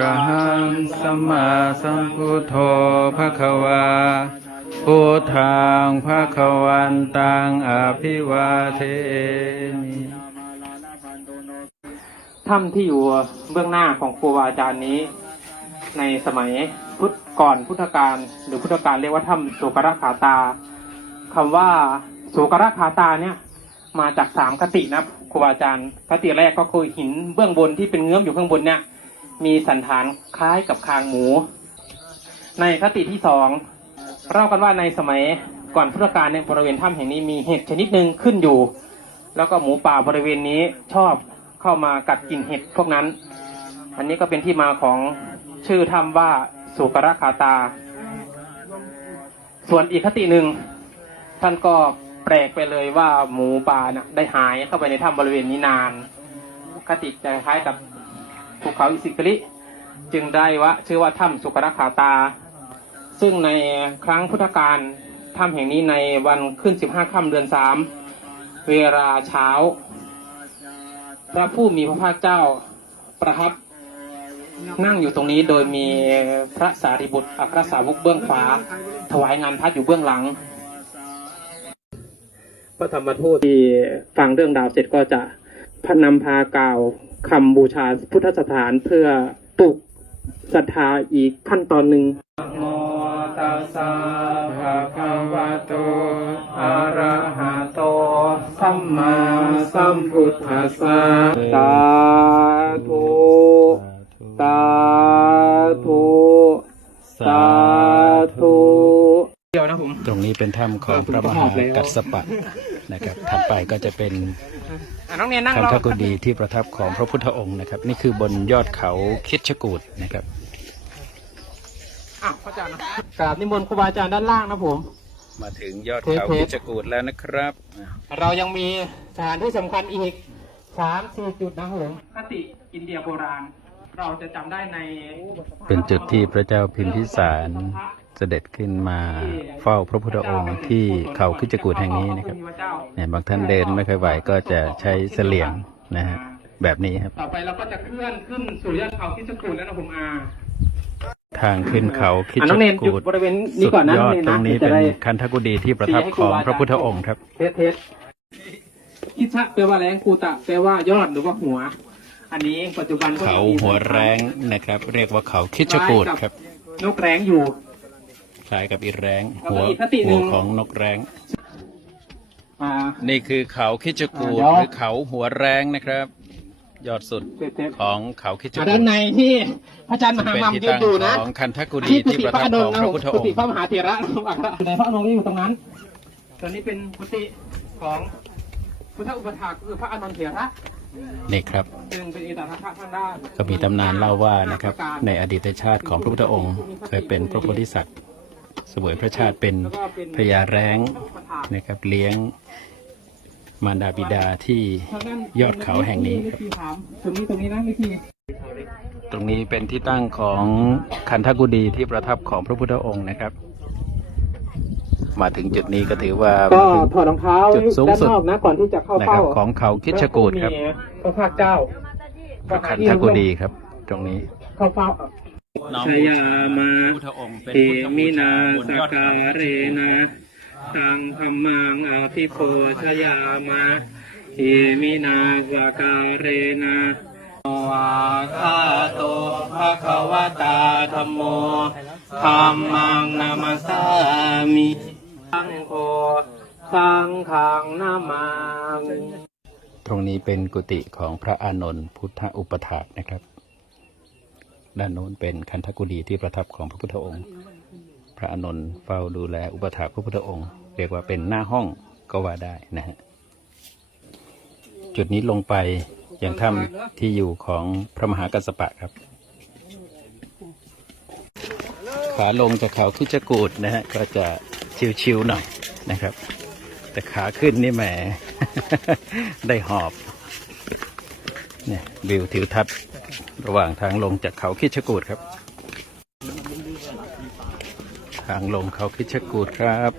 ระหังสัมมาสัมพุทโธภะคะวาพุทธังภะคะวันตังอภิวาเทมิถ้ำที่อยู่เบื้องหน้าของครูบาอาจารย์นี้ ในสมัยพุทธก่อนพุทธกาลหรือพุทธกาลเรียกว่าถ้ำโสกรขาตาคำว่าโสกรขาตาเนี่ย มาจากสามคตินะครูบาอาจารย์คติแรกก็คือหินเบื้องบนที่เป็นเงื้อมอยู่ข้างบนเนี่ยมีสันฐานคล้ายกับคางหมู ในคติที่สองเล่ากันว่าในสมัยก่อนพุทธกาลเนี่ยบริเวณถ้ำแห่งนี้มีเห็ดชนิดหนึ่งขึ้นอยู่ แล้วก็หมูป่าบริเวณนี้ชอบเข้ามากัดกินเห็ดพวกนั้น อันนี้ก็เป็นที่มาของชื่อถ้ำว่าสุกรคาตา ส่วนอีกคติหนึ่งท่านก็ แปลกไปเลยว่าหมูป่าน่ะได้หายเข้าไปในถ้ำบริเวณนี้นานคติจะคล้ายกับภูเขาอิสิกลิจึงได้ว่าชื่อว่าถ้ำสุกรคาตา ซึ่งในครั้งพุทธกาลถ้ำแห่งนี้ในวันขึ้นสิบห้าค่ำเดือนสามเวลาเช้า พระผู้มีพระภาคเจ้าประทับนั่งอยู่ตรงนี้โดยมีพระสารีบุตรอัครสาวกเบื้องขวาถวายงานพัดอยู่เบื้องหลัง พระธรรมทูตที่ฟังเรื่องราวเสร็จก็จะพนำพากล่าวคำบูชาพุทธสถานเพื่อปลุกศรัทธาอีกขั้นตอนหนึ่งโมตัสสะภะคะวะโตอะระหะโตสัมมาสัมพุทธัสสะสาธุสาธุสาธุเดียวนะผม ตรงนี้เป็นถ้ำของพระมหากัสสปะ นะครับถัดไปก็จะเป็นอะน้องเนียนนั่งคันรอธกุฎีที่ประทับของพระพุทธองค์นะครับ นี่คือบนยอดเขาคิดชกูดนะครับอะพระอาจารย์นะกราบนิมนต์ครูบาอาจารย์ด้านล่างนะผม มาถึงยอดเขาคิดชกูดแล้วนะครับเรายังมีสถานที่สำคัญอีกสามสี่จุดนะครับผมคติอินเดียโบราณ เราจะจำได้ในเป็นจุดที่พระเจ้าพิมพิสาร เสด็จขึ้นมาเฝ้าพระพุทธองค์ที่เขาคิดจกูดแห่งนี้นะครับเนี่ยบางท่านเดินไม่ค่อยไหวก็จะใช้เสลียงนะฮะแบบนี้ครับ ต่อไปเราก็จะเคลื่อนขึ้นสู่ยอดเขาคิดจกูดแล้วนะผมอาทางขึ้นเขาคิดอะจน้องเนนหยุกูดดบริเวณนี้สุดก่อนนะยน้อองดเนนตรนะงนี้จะเป็นได้คันธกุฎีที่ประทับของพระพุทธองค์ครับเทสเทสคิชะแปลว่าแรงกูตะแปลว่ายอดหรือว่าหัว อันนี้ปัจจุบันก็เขามีหัวแรงนะครับ เรียกว่าเขาคิดจกูดครับ นกแร้งอยู่ คล้ายกับอีแรงแล้วก็หัวอีกคติหนึ่หัวงของนกแรงอ่านี่คือเขาคิดจกูดอ่าหเดี๋ยวรือเขาหัวแรงนะครับ ยอดสุดเทสเทสของเขาคิดจอ่ากูด้าดนในที่พระอาจารย์มหาเป็นมัมที่ยืนตั้งอยู่นะของคันธกุฎีที่กุที่ฏิประพระทัอบนขนองท์นะพระผมพุทธอกุงฏิค์พระมหาเถระนะครับอัคระอยู่ในพระอนงค์ที่อยู่ตรงนั้นส่วนนี้เป็นกุฏิของพุทธอุปถากคือพระอานนท์เถระนี่ครับซึ่งเป็นเอกอัครทางด้านก็มีตำนานเล่าว่านะครับ ในอดีตชาติของพระพุทธองค์ เคยเป็นพระโพธิสัตว์ เสวยพระชาติเป็นพญาแร้งนะครับ เลี้ยงมารดาบิดาที่ยอดเขาแห่งนี้ครับตรงนี้ตรงนี้นะวิธีตรงนี้เป็นที่ตั้งของคันธกุฎีที่ประทับของพระพุทธองค์นะครับ มาถึงจุดนี้ก็ถือว่าก็มาถึงถอดรองเท้าจุดสูงด้านสุดนอกนะก่อนที่จะเข้านะคเฝ้ารับของเขาคิดชกูดครับมีพระภาคเจ้าพระคันธกุฎีครับ ตรงนี้เข้าเฝ้า ชยามาพุทธองค์เป็นเอพุทธมินาบนสยอดกาเขาเรนะตังธรรมังอภิโพชยามาเอมินาสกาเรนะวาคาโตภะคะวะตาธัมโมธัมมังนามาสามิสังโฆสังฆังนามามิตรงนี้เป็นกุฏิของพระอานนท์พุทธอุปถากนะครับ ด้านโน้นเป็นคันธกุฎีที่ประทับของพระพุทธองค์ พระอานนท์เฝ้าดูแลอุปถากพระพุทธองค์ เรียกว่าเป็นหน้าห้องก็ว่าได้นะฮะ จุดนี้ลงไปยังถ้ำที่อยู่ของพระมหากัสสปะครับขาลงจากเขาคิจกูดนะฮะก็จะชิวๆหน่อยนะครับ แต่ขาขึ้นนี่แหม ได้หอบเนี่ยวิวทิวทัศน์ ระหว่างทางลงจากเขาคิชะกูดครับ ทางลงเขาคิชะกูดครับ